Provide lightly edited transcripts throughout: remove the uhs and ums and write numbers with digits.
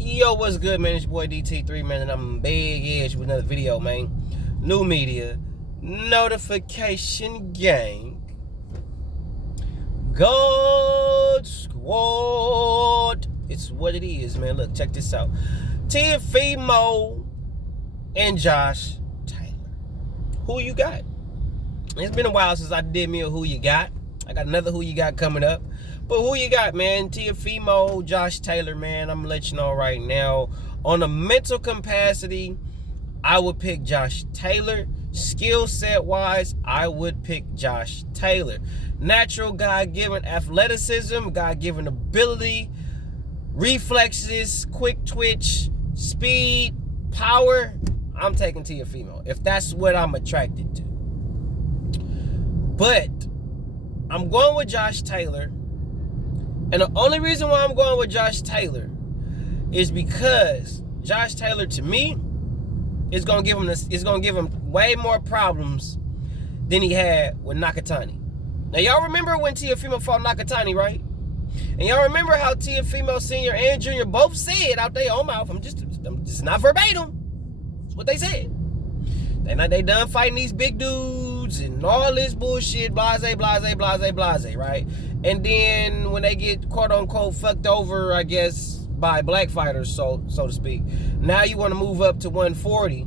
Yo, what's good, man? It's your boy DT3, man, and I'm big edge with another video, man. New media, notification gang, God Squad. It's what it is, man. Look, check this out. Teofimo and Josh Taylor. Who you got? It's been a while since I did me a who you got. I got another who you got coming up. But who you got, man? Teofimo, Josh Taylor, man. I'm going to let you know right now. On a mental capacity, I would pick Josh Taylor. Skill set wise, I would pick Josh Taylor. Natural God-given athleticism, God-given ability, reflexes, quick twitch, speed, power. I'm taking Teofimo if that's what I'm attracted to. But I'm going with Josh Taylor. And the only reason why I'm going with Josh Taylor is because Josh Taylor, to me, is gonna give him way more problems than he had with Nakatani. Now y'all remember when Teofimo fought Nakatani, right? And y'all remember how Teofimo Sr. and Jr. both said out their own mouth. I'm just not verbatim. It's what they said. They done fighting these big dudes and all this bullshit, blase, right? And then when they get quote unquote fucked over, I guess, by black fighters, so to speak, now you want to move up to 140,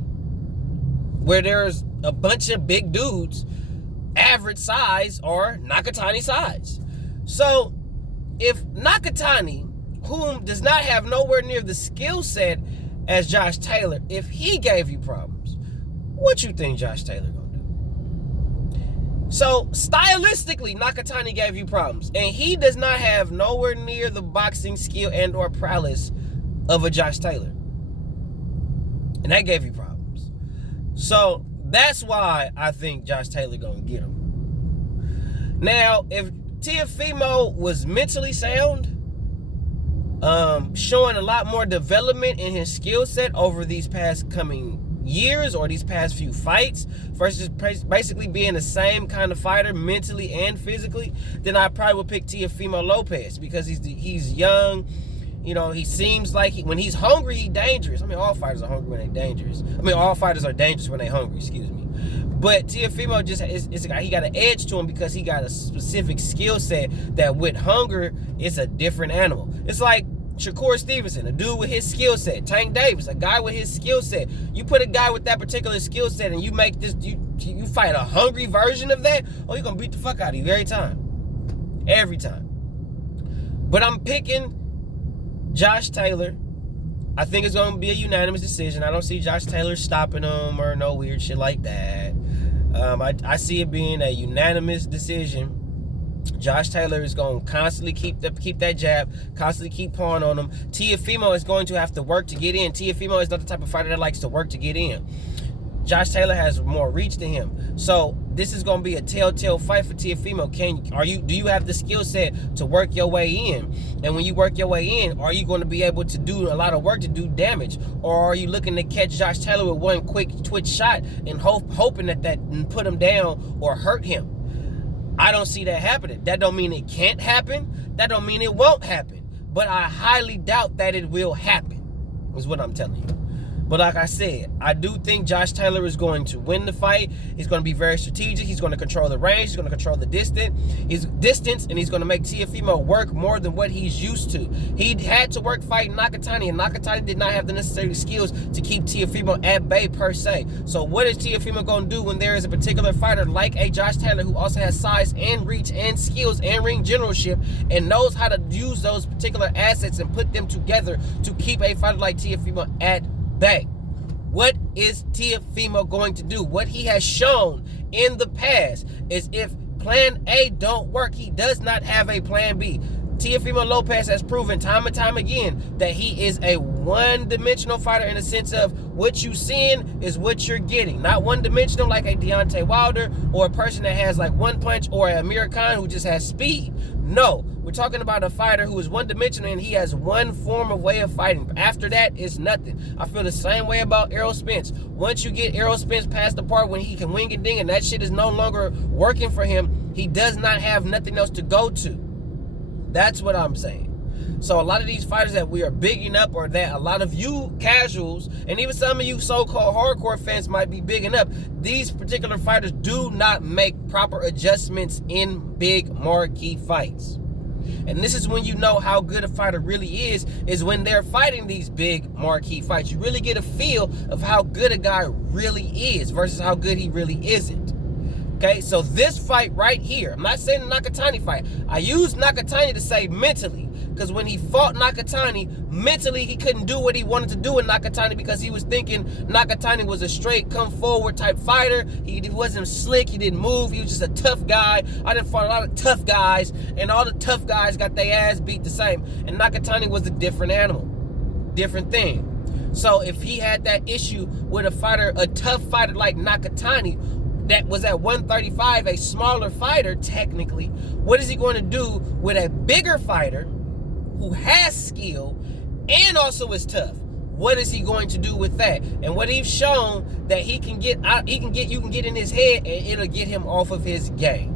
where there's a bunch of big dudes, average size or Nakatani size. So if Nakatani, whom does not have nowhere near the skill set as Josh Taylor, if he gave you problems, what you think Josh Taylor gonna do? So stylistically, Nakatani gave you problems, and he does not have nowhere near the boxing skill and or prowess of a Josh Taylor, and that gave you problems. So that's why I think Josh Taylor gonna get him. Now, if Teofimo was mentally sound, showing a lot more development in his skill set over these past coming years or these past few fights versus basically being the same kind of fighter mentally and physically, then I probably would pick Teofimo Lopez because he's young. You know, he seems like when he's hungry, he's dangerous. I mean, all fighters are hungry when they're dangerous. I mean, all fighters are dangerous when they're hungry, excuse me. But Teofimo just is a guy, he got an edge to him because he got a specific skill set that with hunger, it's a different animal. It's like Shakur Stevenson, a dude with his skill set. Tank Davis, a guy with his skill set. You put a guy with that particular skill set and you make this, you fight a hungry version of that, oh, you're going to beat the fuck out of you every time. Every time. But I'm picking Josh Taylor. I think it's going to be a unanimous decision. I don't see Josh Taylor stopping him or no weird shit like that. I see it being a unanimous decision. Josh Taylor is going to constantly keep that jab, constantly keep pawing on him. Teofimo is going to have to work to get in. Teofimo is not the type of fighter that likes to work to get in. Josh Taylor has more reach to him. So this is going to be a telltale fight for Teofimo. Do you have the skill set to work your way in? And when you work your way in, are you going to be able to do a lot of work to do damage? Or are you looking to catch Josh Taylor with one quick twitch shot and hoping that put him down or hurt him? I don't see that happening. That don't mean it can't happen. That don't mean it won't happen. But I highly doubt that it will happen, is what I'm telling you. But like I said, I do think Josh Taylor is going to win the fight. He's going to be very strategic. He's going to control the range. He's going to control the distance. And he's going to make Teofimo work more than what he's used to. He had to work fighting Nakatani, and Nakatani did not have the necessary skills to keep Teofimo at bay per se. So what is Teofimo going to do when there is a particular fighter like a Josh Taylor who also has size and reach and skills and ring generalship and knows how to use those particular assets and put them together to keep a fighter like Teofimo at bay? What is Teofimo going to do? What he has shown in the past is if plan A don't work, he does not have a plan B. Teofimo Lopez has proven time and time again that he is a one-dimensional fighter in the sense of what you seeing is what you're getting. Not one-dimensional like a Deontay Wilder or a person that has like one punch or a Amir Khan who just has speed. No, we're talking about a fighter who is one-dimensional and he has one form of way of fighting. After that, it's nothing. I feel the same way about Errol Spence. Once you get Errol Spence past the part when he can wing and ding and that shit is no longer working for him, he does not have nothing else to go to. That's what I'm saying. So a lot of these fighters that we are bigging up, or that a lot of you casuals, and even some of you so-called hardcore fans might be bigging up, these particular fighters do not make proper adjustments in big marquee fights. And this is when you know how good a fighter really is when they're fighting these big marquee fights. You really get a feel of how good a guy really is versus how good he really isn't. Okay, so this fight right here, I'm not saying the Nakatani fight. I use Nakatani to say mentally, because when he fought Nakatani, mentally he couldn't do what he wanted to do in Nakatani because he was thinking Nakatani was a straight come forward type fighter. He wasn't slick, he didn't move, he was just a tough guy. I done fought a lot of tough guys, and all the tough guys got their ass beat the same. And Nakatani was a different animal, different thing. So if he had that issue with a tough fighter like Nakatani, that was at 135, a smaller fighter technically, what is he going to do with a bigger fighter who has skill and also is tough? What is he going to do with that? And what he's shown that you can get in his head and it'll get him off of his game.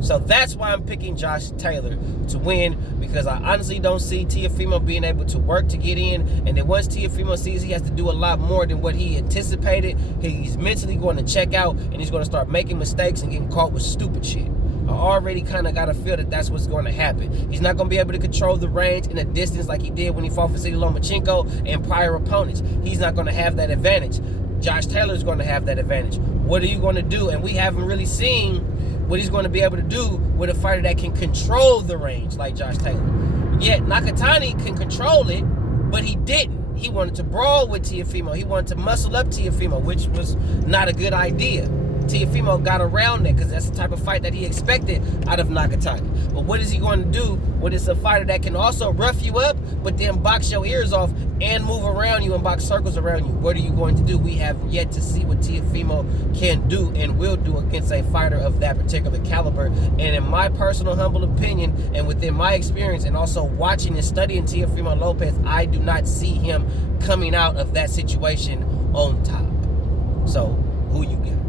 So that's why I'm picking Josh Taylor to win, because I honestly don't see Teofimo being able to work to get in. And then once Teofimo sees he has to do a lot more than what he anticipated, he's mentally going to check out and he's going to start making mistakes and getting caught with stupid shit. I already kind of got a feel that that's what's going to happen. He's not going to be able to control the range and the distance like he did when he fought Vasily Lomachenko and prior opponents. He's not going to have that advantage. Josh Taylor's going to have that advantage. What are you going to do? And we haven't really seen what he's going to be able to do with a fighter that can control the range like Josh Taylor. Yet Nakatani can control it, but he didn't. He wanted to brawl with Teofimo. He wanted to muscle up Teofimo, which was not a good idea. Teofimo got around that because that's the type of fight that he expected out of Nakatani. But what is he going to do when it's a fighter that can also rough you up, but then box your ears off and move around you and box circles around you? What are you going to do? We have yet to see what Teofimo can do and will do against a fighter of that particular caliber. And in my personal humble opinion, and within my experience, and also watching and studying Teofimo Lopez, I do not see him coming out of that situation on top. So, who you got?